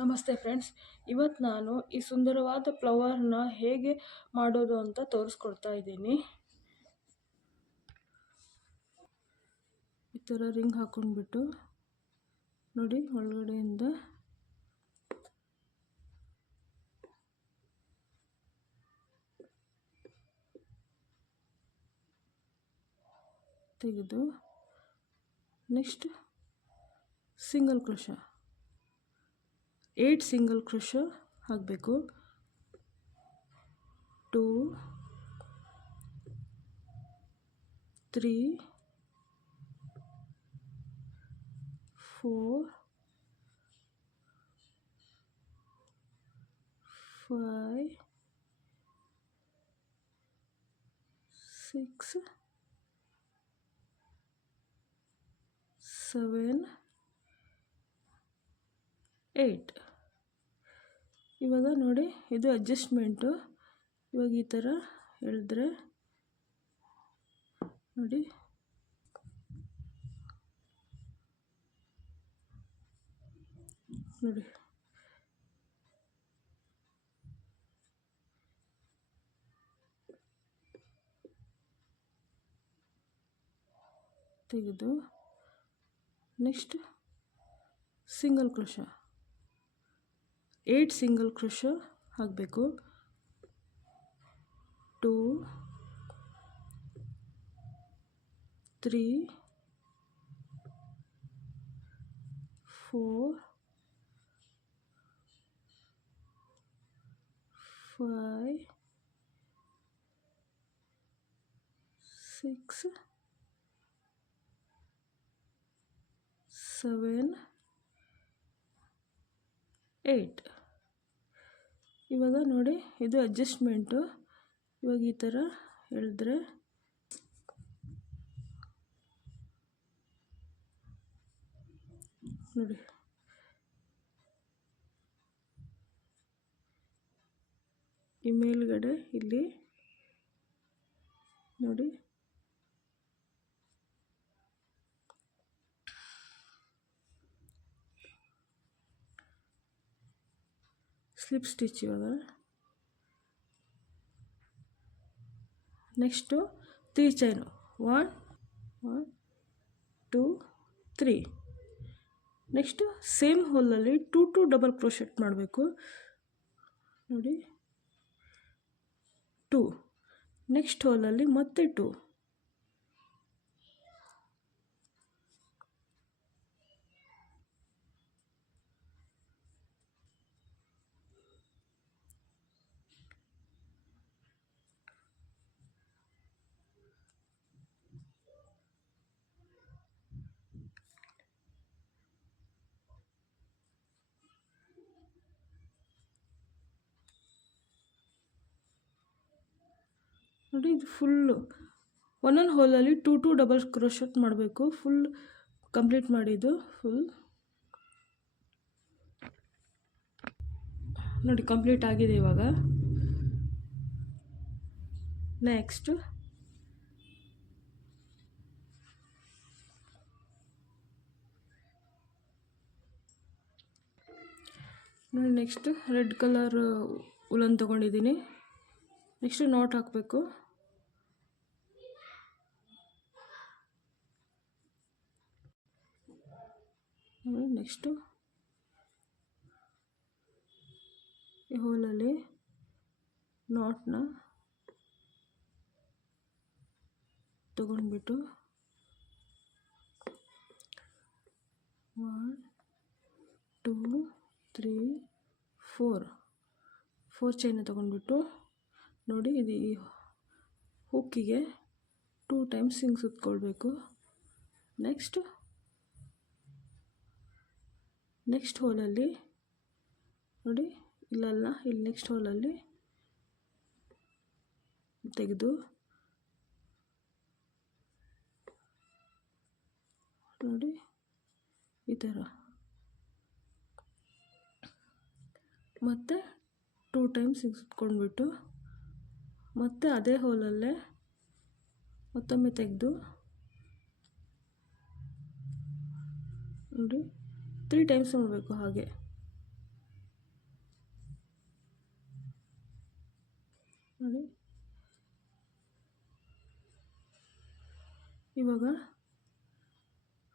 ನಮಸ್ತೆ ಫ್ರೆಂಡ್ಸ್, ಇವತ್ತು ನಾನು ಈ ಸುಂದರವಾದ ಫ್ಲವರ್ನ ಹೇಗೆ ಮಾಡೋದು ಅಂತ ತೋರಿಸ್ಕೊಡ್ತಾ ಇದ್ದೀನಿ. ಈ ಥರ ರಿಂಗ್ ಹಾಕೊಂಡ್ಬಿಟ್ಟು ನೋಡಿ, ಒಳಗಡೆಯಿಂದ ತೆಗೆದು next single crochet 8 single crochet ಹಾಕಬೇಕು. 2 3 4 5 6 7 8. ಇವಾಗ ನೋಡಿ, ಇದು ಅಡ್ಜಸ್ಟ್ಮೆಂಟು. ಇವಾಗ ಈ ಥರ ಎಳೆದ್ರೆ ನೋಡಿ, ನೋಡಿ ತೆಗೆದು next single crochet 8 single crochet ಹಾಕಬೇಕು. 2 3 4 5 6 7 8. ಇವಾಗ ನೋಡಿ, ಇದು ಅಡ್ಜಸ್ಟ್ಮೆಂಟು. ಇವಾಗ ಈ ಥರ ಎಳೆದ್ರೆ ನೋಡಿ, ಈ ಮೇಲ್ಗಡೆ ಇಲ್ಲಿ ನೋಡಿ ಸ್ಲಿಪ್ ಸ್ಟಿಚ್. ಇವಾಗ ನೆಕ್ಸ್ಟು 3 ಚೈನು 1 1 2 3. ನೆಕ್ಸ್ಟು ಸೇಮ್ ಹೋಲಲ್ಲಿ 2 ಡಬಲ್ ಕ್ರೋಶೆಟ್ ಮಾಡಬೇಕು. ನೋಡಿ 2. ನೆಕ್ಸ್ಟ್ ಹೋಲಲ್ಲಿ ಮತ್ತೆ 2. ನೋಡಿ, ಇದು ಫುಲ್ಲು ಒಂದೊಂದು ಹೋಲಲ್ಲಿ 2 ಡಬಲ್ ಕ್ರೋಶೆಟ್ ಮಾಡಬೇಕು. ಫುಲ್ ಕಂಪ್ಲೀಟ್ ಮಾಡಿದ್ದು ಫುಲ್ ನೋಡಿ, ಕಂಪ್ಲೀಟ್ ಆಗಿದೆ. ಇವಾಗ ನೆಕ್ಸ್ಟ್ ನೋಡಿ, ನೆಕ್ಸ್ಟ್ ರೆಡ್ ಕಲರ್ ಉಲನ್ ತೊಗೊಂಡಿದ್ದೀನಿ. ನೆಕ್ಸ್ಟ್ ನಾಟ್ ಹಾಕಬೇಕು. ನೆಕ್ಸ್ಟು ಈ ಹೋಲಲ್ಲಿ ನಾಟ್ನ ತಗೊಂಡ್ಬಿಟ್ಟು 1 2 3 4 ಚೈನ ತಗೊಂಡ್ಬಿಟ್ಟು ನೋಡಿ, ಇದು ಈ ಹುಕ್ಕಿಗೆ 2 ಟೈಮ್ಸ್ ಹಿಂಗೆ ಸುತ್ಕೊಳ್ಬೇಕು. ನೆಕ್ಸ್ಟ್ ಹೋಲಲ್ಲಿ ನೋಡಿ, ಇಲ್ಲಲ್ಲ, ಇಲ್ಲಿ ನೆಕ್ಸ್ಟ್ ಹೋಲಲ್ಲಿ ತೆಗೆದು ನೋಡಿ ಈ ಥರ ಮತ್ತೆ 2 ಟೈಮ್ಸ್ ಹಿಂಗೆ ಸುತ್ಕೊಂಡ್ಬಿಟ್ಟು ಮತ್ತೆ ಅದೇ ಹೋಲಲ್ಲೇ ಮತ್ತೊಮ್ಮೆ ತೆಗೆದು ನೋಡಿ 3 ಟೈಮ್ಸ್ ಮಾಡಬೇಕು. ಹಾಗೆ ಇವಾಗ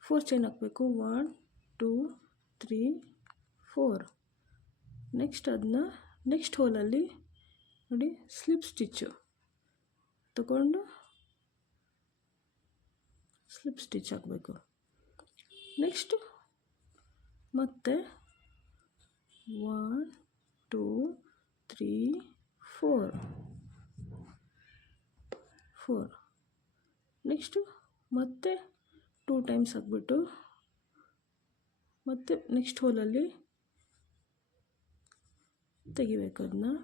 4 ಚೈನ್ ಹಾಕಬೇಕು. 1 2 3 4. ನೆಕ್ಸ್ಟ್ ಅದನ್ನ ನೆಕ್ಸ್ಟ್ ಹೋಲಲ್ಲಿ ನೋಡಿ ಸ್ಲಿಪ್ ಸ್ಟಿಚ್ಚು ತಗೊಂಡು ಸ್ಲಿಪ್ ಸ್ಟಿಚ್ ಹಾಕಬೇಕು. ನೆಕ್ಸ್ಟು ಮತ್ತೆ 1 2 3 4. ನೆಕ್ಸ್ಟು ಮತ್ತೆ 2 ಟೈಮ್ಸ್ ಹಾಕ್ಬಿಟ್ಟು ಮತ್ತೆ ನೆಕ್ಸ್ಟ್ ಹೋಲಲ್ಲಿ ತೆಗಿಬೇಕು ಅದನ್ನ.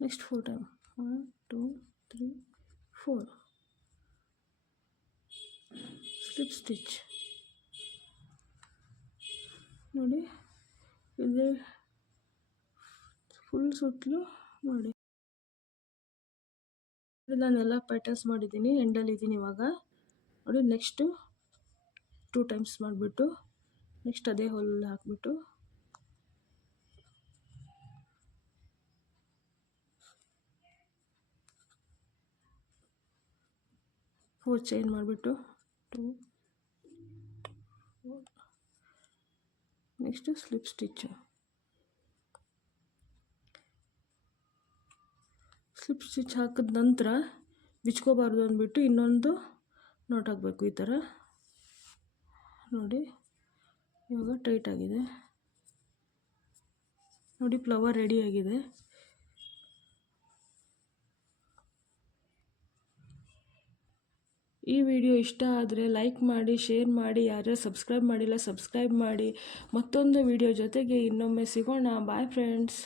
ನೆಕ್ಸ್ಟ್ 4 ಟೈಮ್ 1 2 3 4 ಸ್ಲಿಪ್ ಸ್ಟಿಚ್ ನೋಡಿ. ಇದೇ ಫುಲ್ ಸುತ್ತಲೂ ಮಾಡಿ. ನಾನೆಲ್ಲ ಪ್ಯಾಟರ್ನ್ಸ್ ಮಾಡಿದ್ದೀನಿ, ಎಂಡಲ್ಲಿದ್ದೀನಿ ಇವಾಗ ನೋಡಿ. ನೆಕ್ಸ್ಟು 2 ಟೈಮ್ಸ್ ಮಾಡಿಬಿಟ್ಟು ನೆಕ್ಸ್ಟ್ ಅದೇ ಹೋಲಲ್ಲಿ ಹಾಕ್ಬಿಟ್ಟು ಫೋರ್ ಚೈನ್ ಮಾಡಿಬಿಟ್ಟು 2 4 next slip stitch. Slip stitch ಹಾಕಿದ ನಂತರ ಬಿಚ್ಕೋಬಾರ್ದು ಅಂದ್ಬಿಟ್ಟು ಇನ್ನೊಂದು ನಾಟ್ ಹಾಕಬೇಕು ಈ ಥರ ನೋಡಿ. ಇವಾಗ ಟೈಟ್ ಆಗಿದೆ ನೋಡಿ, ಫ್ಲವರ್ ರೆಡಿಯಾಗಿದೆ. ಈ ವಿಡಿಯೋ ಇಷ್ಟ ಆದರೆ ಲೈಕ್ ಮಾಡಿ, ಶೇರ್ ಮಾಡಿ. ಯಾರ್ಯಾರು ಸಬ್ಸ್ಕ್ರೈಬ್ ಮಾಡಿಲ್ಲ ಸಬ್ಸ್ಕ್ರೈಬ್ ಮಾಡಿ. ಮತ್ತೊಂದು ವಿಡಿಯೋ ಜೊತೆಗೆ ಇನ್ನೊಮ್ಮೆ ಸಿಗೋಣ. Bye friends.